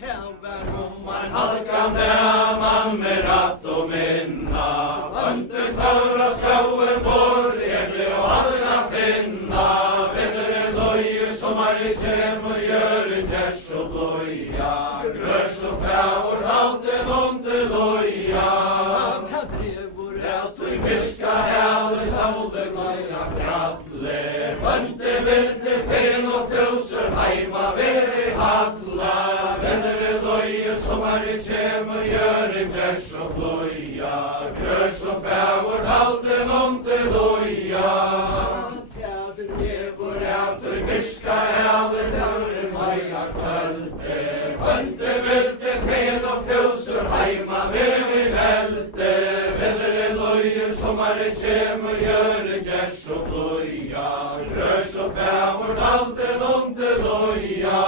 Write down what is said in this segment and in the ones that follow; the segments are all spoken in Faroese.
Man halkande man med ratt och minna. Under förra skauen bort, egle och allra finna. Vedere lojer som är i kämmer, gör en gärs och loja. Grörs och fävor, alltid onde loja. Rätt och i viska häl, stavle loja frattle. Bönte vilde fen och fylser, heima vede hatla. Vedere lojer som är i kämmer, gör en gärs och loja. Grörs och fävor, alltid onde loja.Evor äter viska hälet, hur maja kvölte. Bönte vilde fen och fylser, heima vede välte. Vedere lojer som är i kämmer, gör en gärs och loja. Grörs och fävor, alltid onde loja.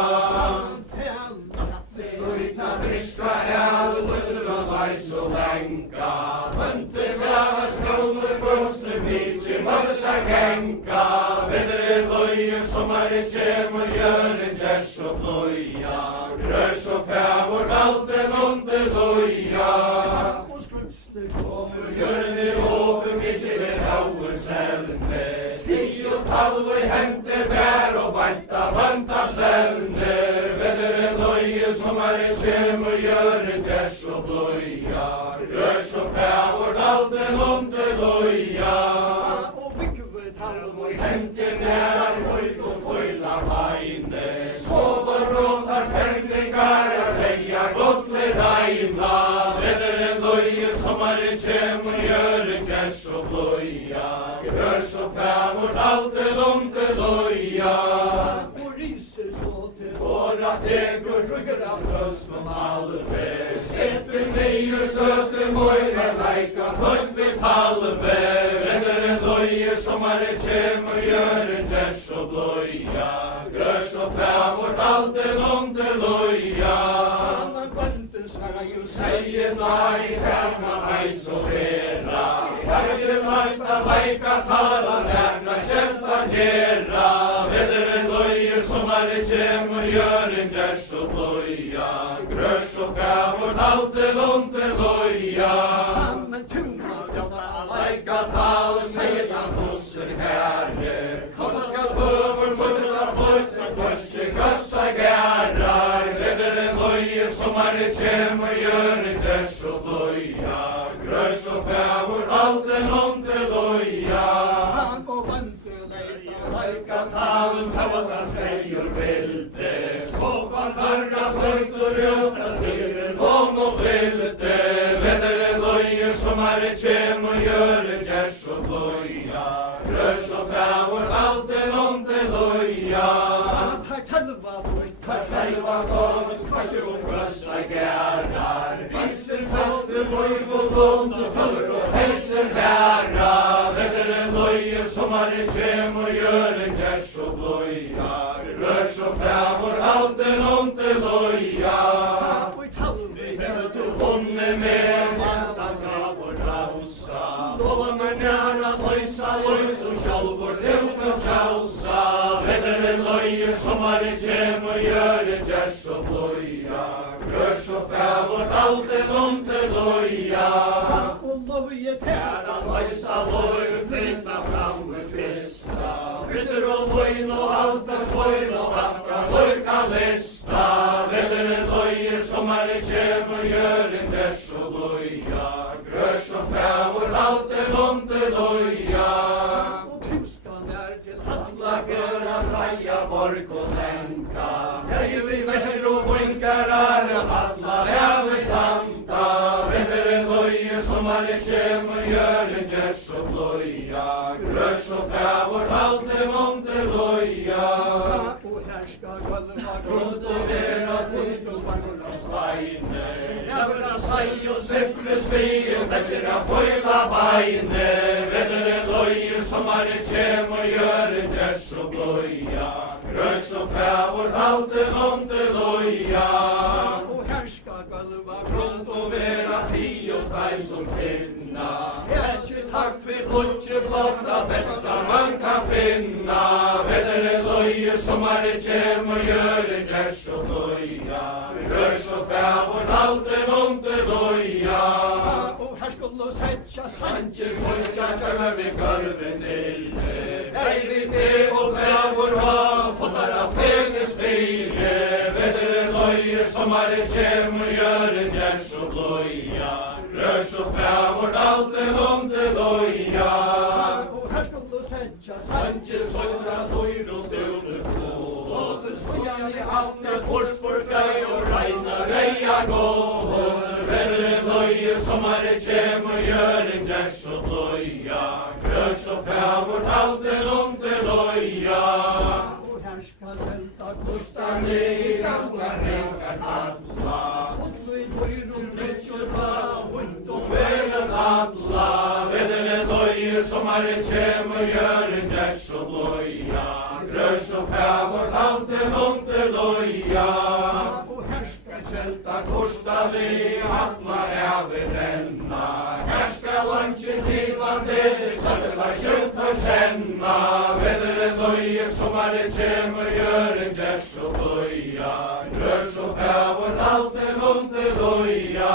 Lujta viska häl, lustra lajs och länka. Bönte skava skål och språsne mitje, valsa gänka. Vedere lojer som är i kämmer, gör en gärs och loja. Grörs och fävor, alltid onde loja. Gör ni over mitje er hauer selvne. 10,5 hente bär och vanta ställne. Vedere lojer som är i kämmer, gör en gärs och loja. Grörs och fävor, alltid onde loja. Hente nära pojk och fojla vaine. Sover råtar penningar, reja gottle reina. Vedere lojer som är i kämmer, gör en gärs och loja. Grörs och fävor, alltid onde loja. Våra tegur rygger av tröst om halve. Sätter nejer söter mojna lajka högt vid halve. Vedere lojer som är i kämmer, gör en gärs och loja. Grörs och fävor, alltid onde loja. Säger nej, härna nej så vera. Herre lajsta lajka tala, lärna kämpa gera. Vedere lojer som är i kämmer, gör en gärs och loja. Grörs och fävor, alltid onde loja. Lajka tala, sedan hosser herre. Kosta skall över mutla pojk och kvörse gössa gärar. Vedere lojer som är i kämmer, gör en gärs och loja. Grörs och fävor, alltid onde loja. Lajka talen, tavatan trejor vilde. Skåpan hörra högt och röta skriver lång och vilde. Vedere lojer som är i kämmer, gör en gärs och loja. Grörs och fävor, alltid onde loja. Tar tälva dåligt, kvarser och gössa gärar. Viser katter, lojv och lån och tuller och hälser herra. Vedere lojer som är i kämmer, gör en gärs och loja. Grörs och fävor, alltid onde loja. Hon är med, vantan gav och rausa. Lova mig nära lojsa, lojs och självor, tillstå tjausa. Vedere lojer som är i kämmer, gör en gärs och loja. Grörs och fävor, alltid onde loja. Tära lojsa, lojv, flinna fram och fista. Rytter och lojn och alta svojn och vackra lojka lista. Vedere lojer som är i kämmer, gör en gärs och loja. Grörs och fävor, alltid onde loja. Alla fjörra, traja, borg och länka. Hej vi väcker och vinkar alla väl stanta. Vedere lojer som är i kämmer, gör en gärs och loja. Grörs och fävor, alltid onde loja. Runt och vera tid och vargorna svajne. Jävra svaj och siffre svi och växera fojla bajne. Vedere lojer som är i kämmer, gör en gärs och loja. Grörs och fävor, alltid onde loja. Runt och vera tid och staj som kvinna. Takt vid blotje blotta, bästa man kan finna. Vedere lojer som är i kämmer, gör en gärs och loja. grøs og fævor alten under loja. Og her skulle setja Sanchez Holja kjømmer vi gulven nille. Nei vi be og bævor ha, fotar av fenes feile. Vedere lojer som kjemur, gjør en gjers og loja. Grøs og fævor alten under loja. Og her skulle setja Sanchez Holja lojer og døde få. Og det skojan i havnet fort for blei og regna reia gård. Vedere lojer som kjemur, gjør en gjers og loja. Grøs og fævor alten under loja. Og her skal selta Kustan i gamla renskar alla. Fotlu i døyrum Tritsjurla, hund og velen alla. Vedere lojer som kjemur, gjør en gjers og loja. Grøs og fævor alten under loja. Og her skal Selta kustan i alla æver renna. Her skal lunchen livande, sarla skjønt og kjenna. Vedere lojer som kjemur, gjør en gjers og loja. Grøs og fævor alten under loja.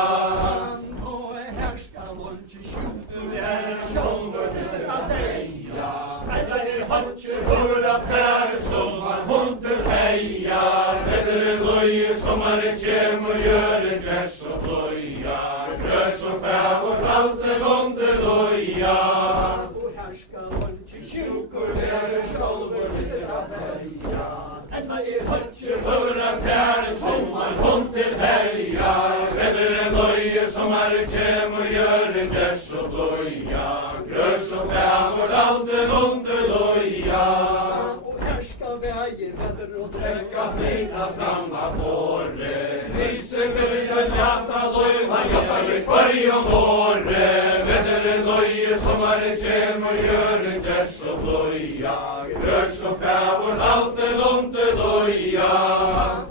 Og her skal lunchi sjúku Her sjálfur til að deyja. Ætlar hansir hurra pæri som hund til heijar. Vedere lojer som kjemur, gjør en gjers og loja. Grøs og fævor alten under loja. Og her skal lunchi Sjúkur veri sjálfur til að deyja. Ætlar hansir hurra pæri som hund til heijar. Vedere lojer som kjemur, gjør en gjers og loja. Grøs og fævor alten under loja. Og her skal veier vedder og Drekka flytast fram av båre. Vise mig en jata loiva, jata i kvarjon åre. Vedere lojer som kjemur, gjør en gjers og loja. Grøs og fævor alten under loja.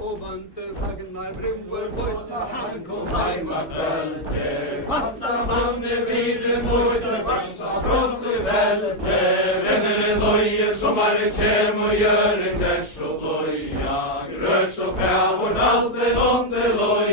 Og vante fagnar bruer Løyta han kom Heima kvölde, hatta manni vire møyde vaksa brått i velte. Vedere lojer som kjemur, gjør en gjers og loja. Grøs og fævor alten under loja.